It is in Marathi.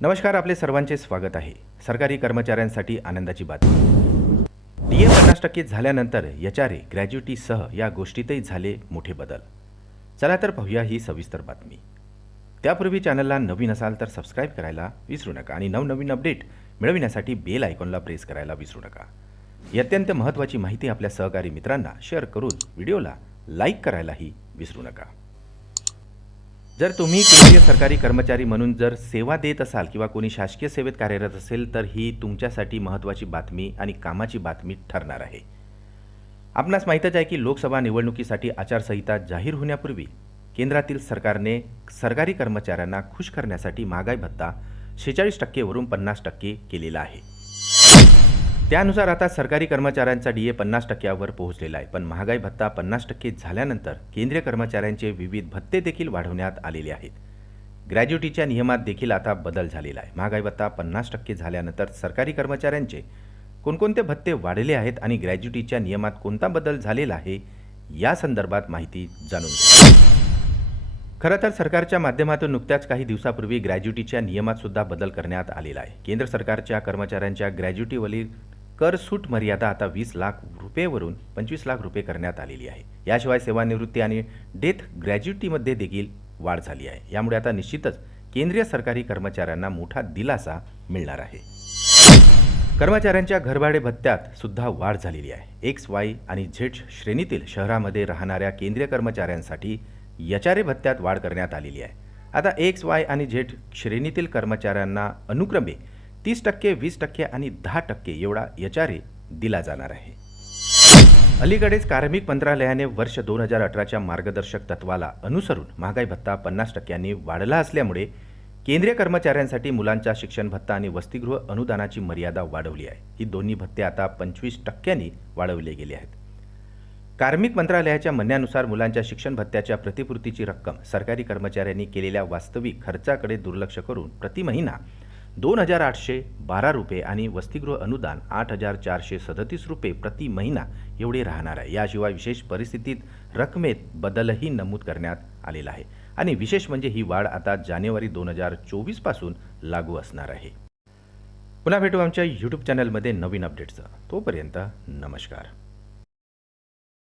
नमस्कार, आपले सर्वांचे स्वागत आहे. सरकारी कर्मचाऱ्यांसाठी आनंदाची बातमी. DA 50% झाल्यानंतर एचआरए, ग्रॅज्युटीसह या गोष्टीतही झाले मोठे बदल. चला तर पाहूया ही सविस्तर बातमी. त्यापूर्वी चॅनलला नवीन असाल तर सबस्क्राईब करायला विसरू नका आणि नवनवीन अपडेट मिळविण्यासाठी बेल आयकॉनला प्रेस करायला विसरू नका. ही अत्यंत महत्त्वाची माहिती आपल्या सहकारी मित्रांना शेअर करून व्हिडिओला लाईक करायलाही विसरू नका. जर तुम्ही केंद्रीय सरकारी कर्मचारी म्हणून जर सेवा देत असाल किंवा कोणी शासकीय सेवेत कार्यरत असेल तर ही तुमच्यासाठी महत्त्वाची बातमी आणि कामाची बातमी ठरणार आहे. आपणास माहीतच आहे की लोकसभा निवडणुकीसाठी आचारसंहिता जाहीर होण्यापूर्वी केंद्रातील सरकारने सरकारी कर्मचाऱ्यांना खुश करण्यासाठी महागाई भत्ता 46% वरून 50% केलेला आहे. त्यानुसार आता सरकारी कर्मचाऱ्यांचा DA 50%वर पोहोचलेला आहे. पण महागाई भत्ता 50% झाल्यानंतर केंद्रीय कर्मचाऱ्यांचे विविध भत्ते देखील वाढवण्यात आलेले आहेत. ग्रॅज्युटीच्या नियमात देखील आता बदल झालेला आहे. महागाई भत्ता 50% झाल्यानंतर सरकारी कर्मचाऱ्यांचे कोणकोणते भत्ते वाढले आहेत आणि ग्रॅज्युटीच्या नियमात कोणता बदल झालेला आहे या संदर्भात माहिती जाणून घेऊ. खरं तर सरकारच्या माध्यमातून नुकत्याच काही दिवसापूर्वी ग्रॅज्युटीच्या नियमात सुद्धा बदल करण्यात आलेला आहे. केंद्र सरकारच्या कर्मचाऱ्यांच्या ग्रॅज्युटीवरील कर सूट मर्यादा आता 20 लाख रुपयेवरून 25 लाख रुपये करण्यात आलेली आहे. याशिवाय सेवानिवृत्ती आणि डेथ ग्रॅज्युटीमध्ये देखील वाढ झाली आहे. यामुळे आता निश्चितच केंद्रीय सरकारी कर्मचाऱ्यांना मोठा दिलासा मिळणार आहे. कर्मचाऱ्यांच्या घरभाडे भत्त्यात सुद्धा वाढ झालेली आहे. X, Y आणि Z श्रेणीतील शहरामध्ये राहणाऱ्या केंद्रीय कर्मचाऱ्यांसाठी एचआरए भत्त्यात वाढ करण्यात आलेली आहे. आता X, Y आणि Z श्रेणीतील कर्मचाऱ्यांना अनुक्रमे 30%, 20% आणि 10% एवढा एचआरए दिला जाणार आहे. अलीकडेच कार्मिक मंत्रालयाने वर्ष 2018च्या मार्गदर्शक तत्वाला अनुसरून महागाई भत्ता 50%नी वाढला असल्यामुळे केंद्रीय कर्मचाऱ्यांसाठी मुलांचा शिक्षण भत्ता आणि वसतिगृह अनुदानाची मर्यादा वाढवली आहे. ही दोन्ही भत्ते आता 25%नी वाढवले गेले आहेत. कार्मिक मंत्रालयाच्या म्हणण्यानुसार मुलांच्या शिक्षण भत्त्याच्या प्रतिपूर्तीची रक्कम सरकारी कर्मचाऱ्यांनी केलेल्या वास्तविक खर्चाकडे दुर्लक्ष करून प्रति महिना 2,812 रुपये आणि वसतिगृह अनुदान 8,437 रुपये प्रति महिना एवढे राहणार आहे. याशिवाय विशेष परिस्थितीत रकमेत बदलही नमूद करण्यात आलेला आहे आणि विशेष म्हणजे ही वाढ आता जानेवारी 2024 पासून लागू असणार आहे. पुन्हा भेटू आमच्या YouTube चॅनलमध्ये नवीन अपडेट्सचं. तोपर्यंत नमस्कार.